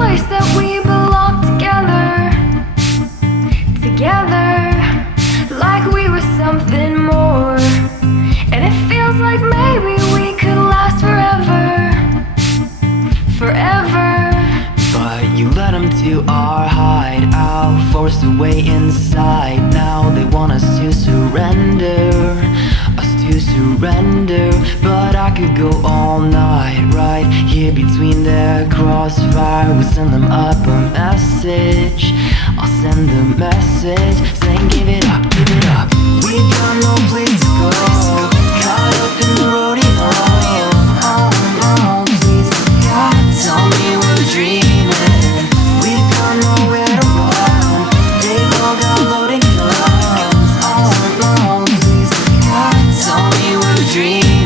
place that we belong together, together, like we were something more. And it feels like maybe we could last forever, forever. But you led them to our hideout, forced away inside. Now they want us to surrender, but I could go all night right here between their crossfire. We'll send them up a message, I'll send the message saying give it up, give it up. We've got no place to go, caught up in the rodeo. Oh, please God, tell me we're dreaming. We've got nowhere to run, they've all got loaded guns. Oh, please God, tell me we're dreaming.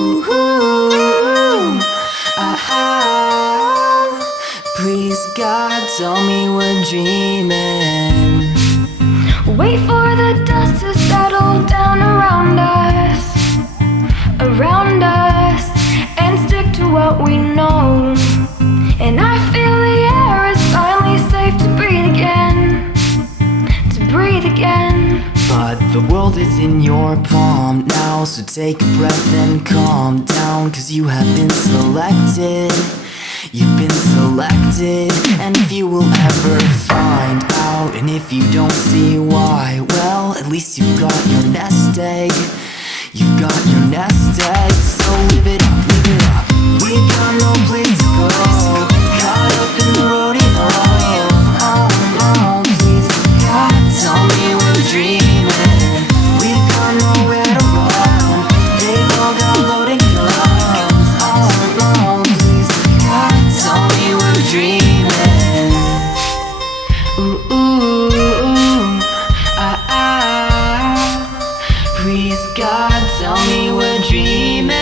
Ooh, please God, tell me we're dreaming. Wait for the dust to settle down around us, and stick to what we know. And I feel the air is finally safe to breathe again, to breathe again. But the world is in your palm now, so take a breath and calm down. Cause you have been selected, you've been selected. And if you will ever find out, and if you don't see why, well, at least you've got your nest egg. You've got your nest egg, so live it up, live it up. We've got no place to go, caught up in the rodeo. Oh, please God, tell me we're dreaming. We've got nowhere to run, they've all got loaded guns. Oh, please God, tell me we're dreaming. Please God, tell me we're dreaming.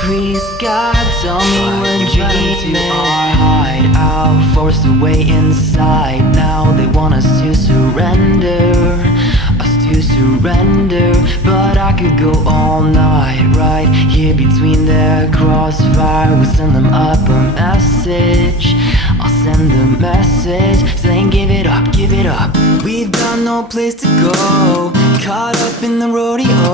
Please God, tell me we're dreaming. To our hideout, forced away inside. Now they want us to surrender, but I could go all night right here between their crossfire. We'll send them up a message, I'll send the message saying give it up, give it up. We've got no place to go, caught up in the rodeo.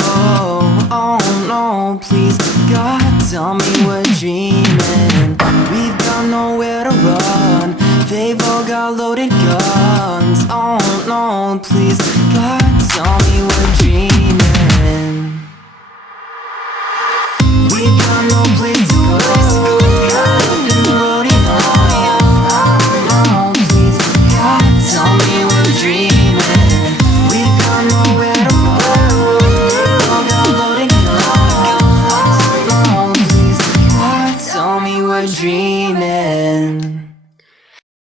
Oh no, please God, tell me we're dreaming. We've got nowhere to run, they've all got loaded guns. Oh no, please God,